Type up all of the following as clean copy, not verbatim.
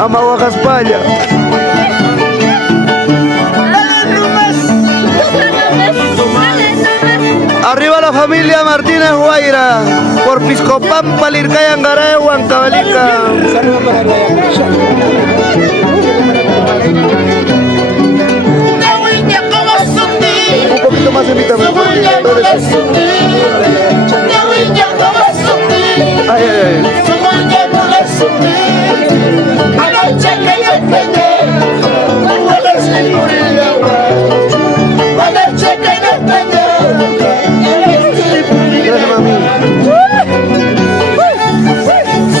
Ama Guajaspalla. Arriba la familia Martínez Guaira, por Piscopampa, Lircaya, Angaray, Huancavelica. Un poquito más, invítame. Ay, ay, ay.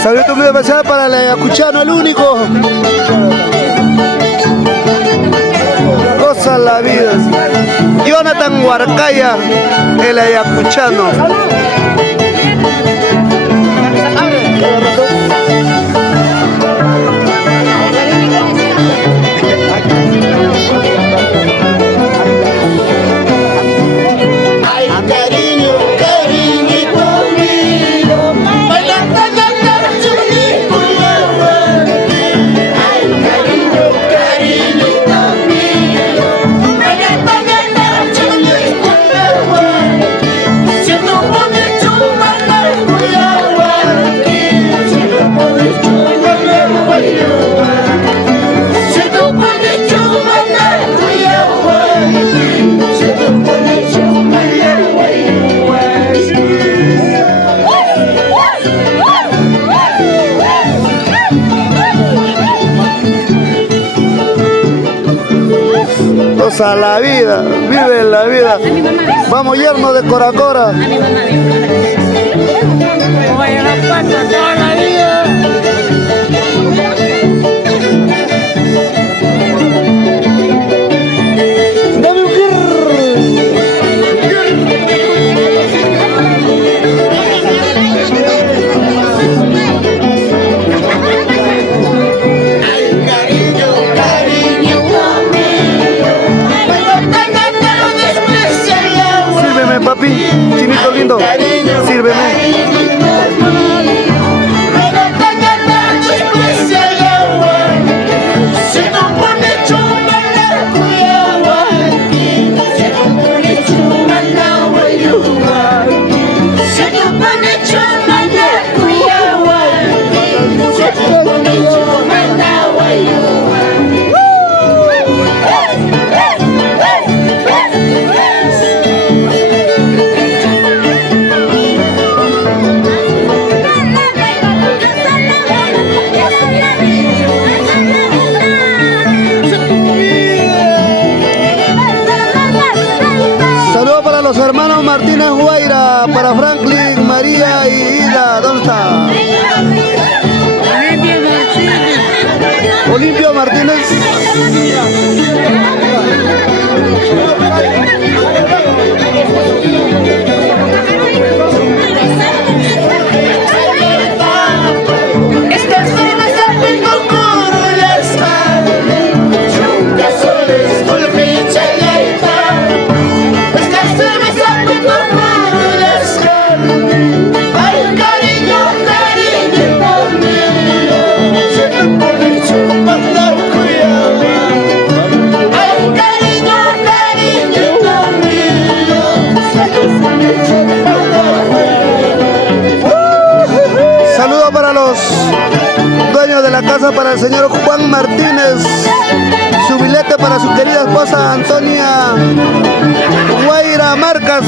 Saludos muy especial para el ayacuchano, el único. Goza la vida. Jonathan Huarcaya, el ayacuchano. A la vida, vive la vida. Vamos, yerno de Coracora. Papi, chinito lindo, sírveme. Los hermanos Martínez Guaira, para Franklin, María y Ida. ¿Dónde está? Olimpio Martínez. Para el señor Juan Martínez, su billete para su querida esposa Antonia Guaira Marcas.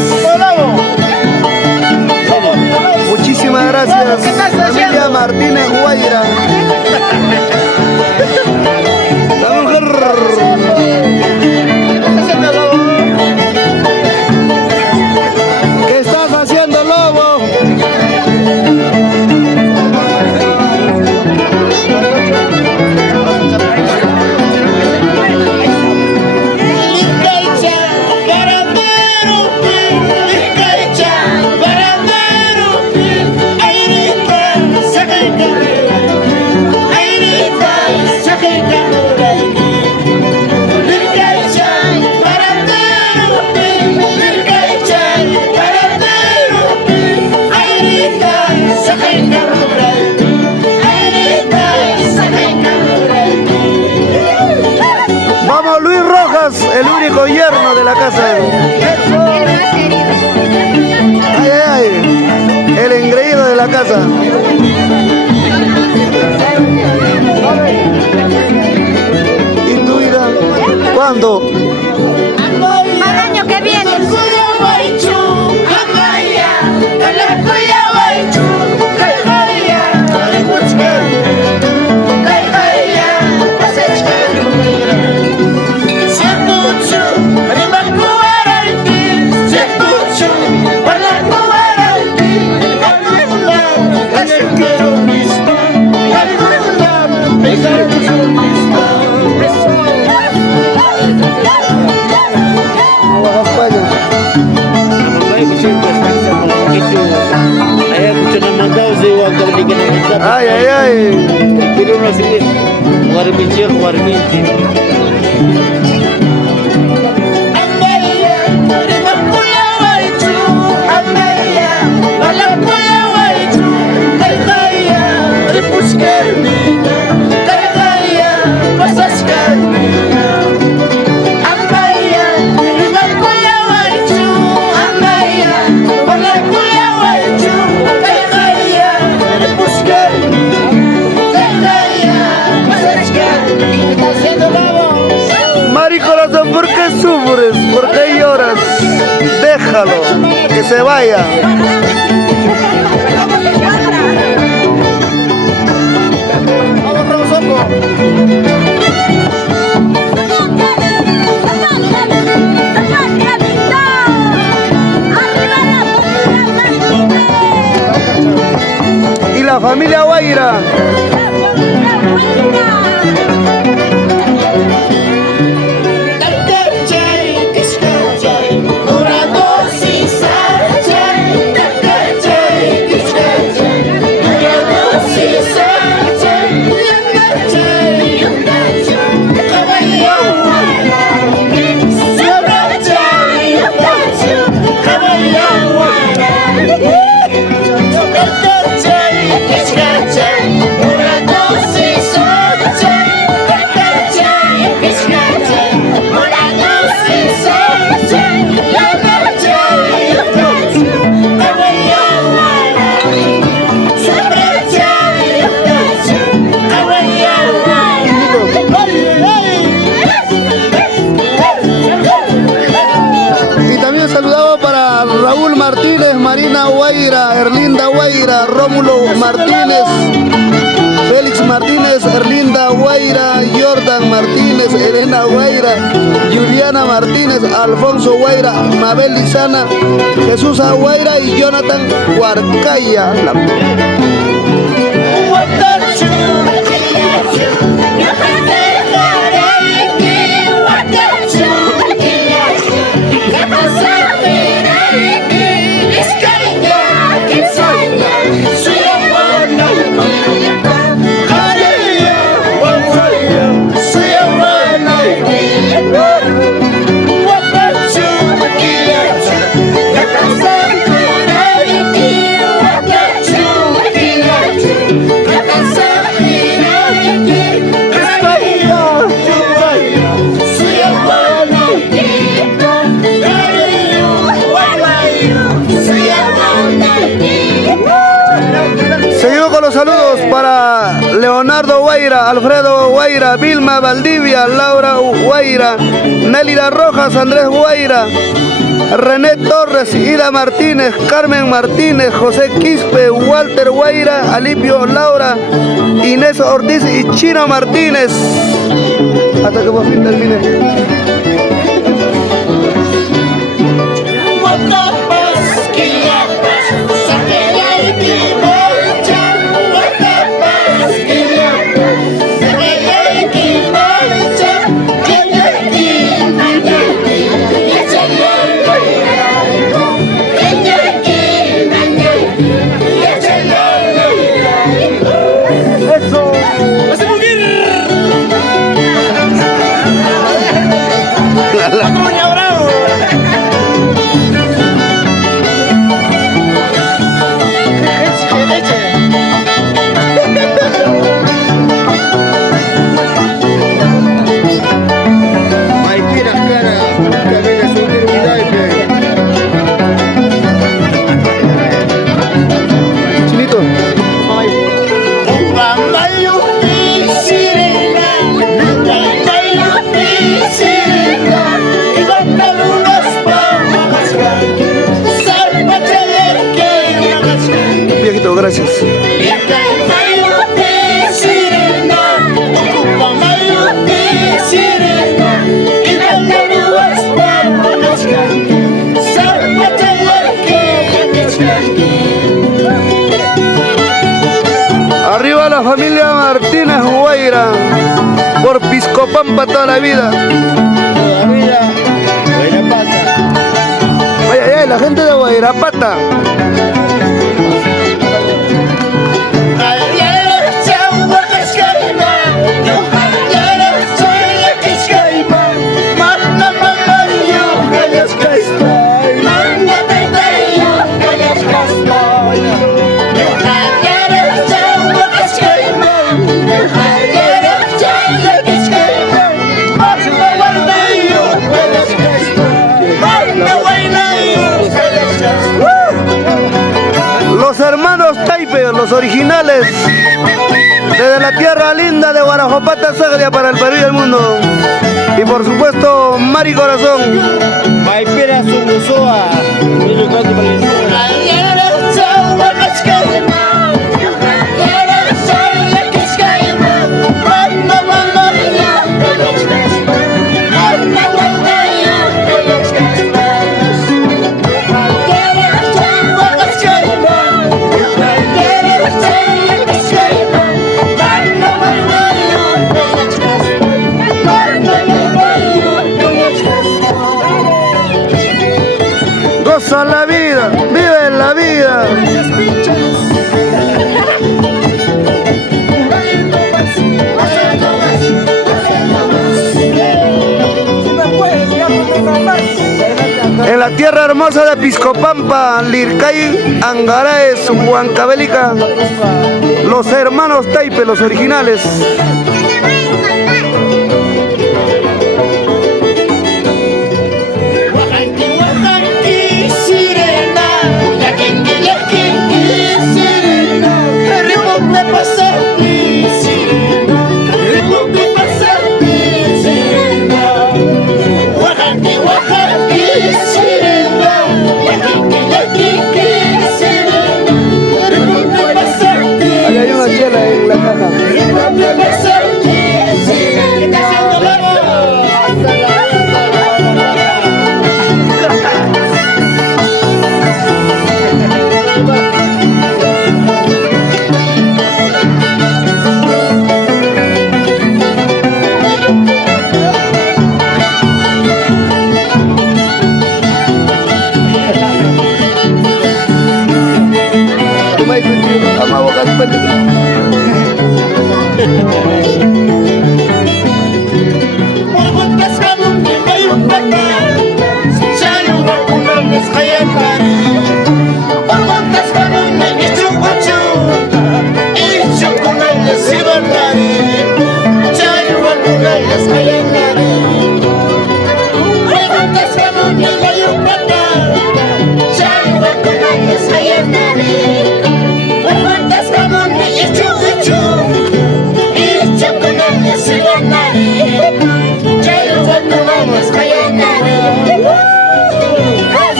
Muchísimas gracias, familia Martínez Guaira. La mujer. ¿Qué estás haciendo, lobo? Ay, único yerno de la casa. Ay, ay, ay. El engreído de la casa. ¿Y tú irás? ¿Cuándo? Al año que viene. Ay, ay, ay. Pero no sé qué. Guarbichero, guarbichero. Corazón, ¿por qué sufres? ¿Por qué lloras? Déjalo, que se vaya. Y la familia Guaira. Raúl Martínez, Marina Guaira, Erlinda Guaira, Rómulo Martínez, Félix Martínez, Erlinda Guaira, Jordan Martínez, Elena Guaira, Juliana Martínez, Alfonso Guaira, Mabel Lizana, Jesús Aguaira y Jonathan Huarcaya. Seguimos con los saludos para Leonardo Guaira, Alfredo Guaira, Vilma Valdivia, Laura Guaira, Nélida Rojas, Andrés Guaira, René Torres, Ida Martínez, Carmen Martínez, José Quispe, Walter Guaira, Alipio Laura, Inés Ortiz y Chino Martínez. Hasta que por fin termine. gracias. Arriba la familia Martínez Guaira, por Piscopampa toda la vida. Vaya, la gente de Guairapata. Los originales, desde la tierra linda de Guarajopata, Sagria, para el Perú y el mundo. Y por supuesto, Mari Corazón. Maipera Sumusoa. Goza la vida, vive la vida. En la tierra hermosa de Piscopampa, Lircay, Angaraes, Huancavelica, los hermanos Taipe, los originales.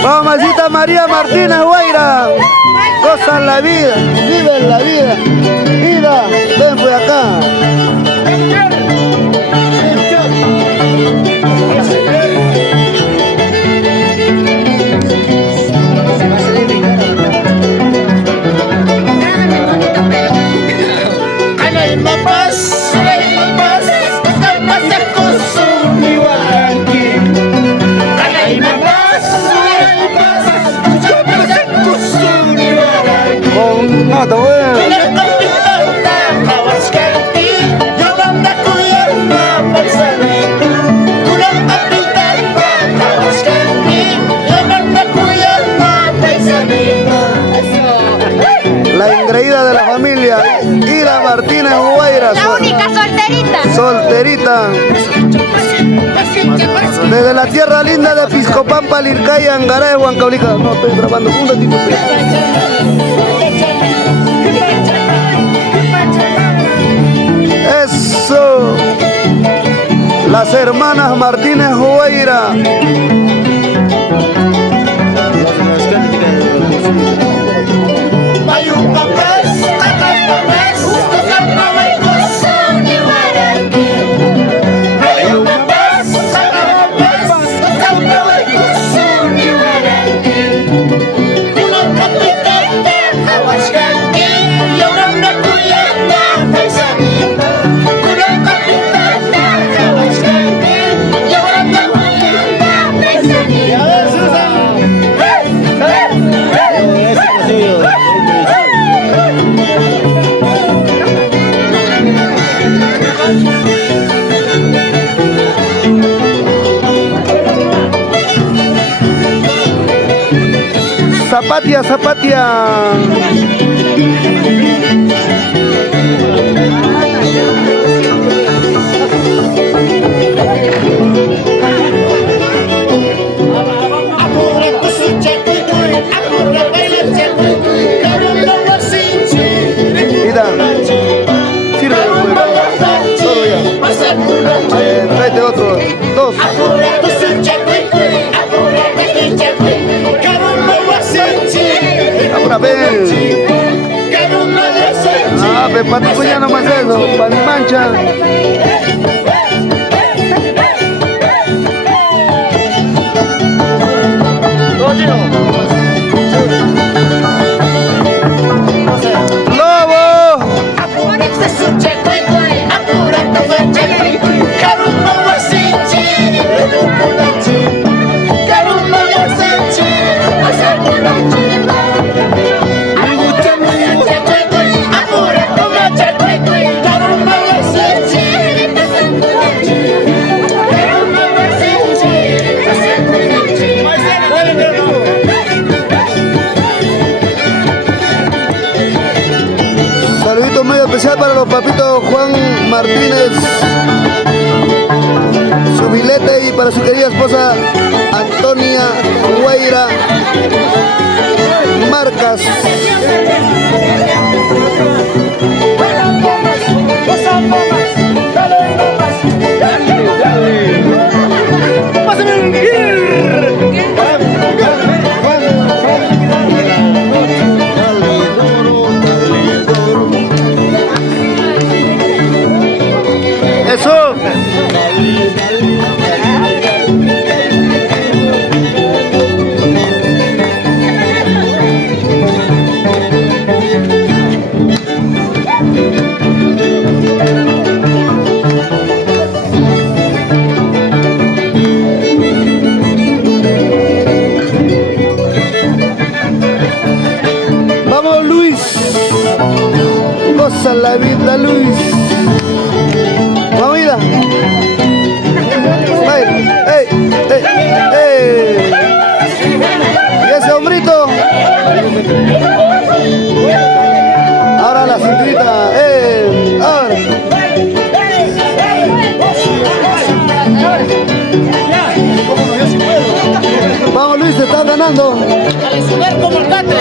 Mamacita María Martínez Guaira, gozan la vida, viven la vida. Mira, ven por acá. La engreída de la familia, Ira Martínez Guaira. La única solterita. Solterita. Desde la tierra linda de Piscopampa, Lircay, Angaray, Huancavelica. No estoy grabando, un ratito. Eso. Las hermanas Martínez Guaira. Hay un papel Zapatia, Zapatia. Mira, sirve. Solo ya. Tráete otro. Dos. Ahora ven. Ah, ven, para tu cuñado nomás eso, para mi mancha. ¡Lobo! Saludito medio especial para los papitos Juan Martínez, su bilete, y para su querida esposa Antonia Guaira Marcas. Eso. Vamos, Luis. Goza la vida, Luis. Vamos, mira. ¡Ey! ¡Ey! ¡Ey! ¿Y ese hombrito? Ahora la cinturita. Ahora. Vamos, Luis, te estás ganando. Al como el catre.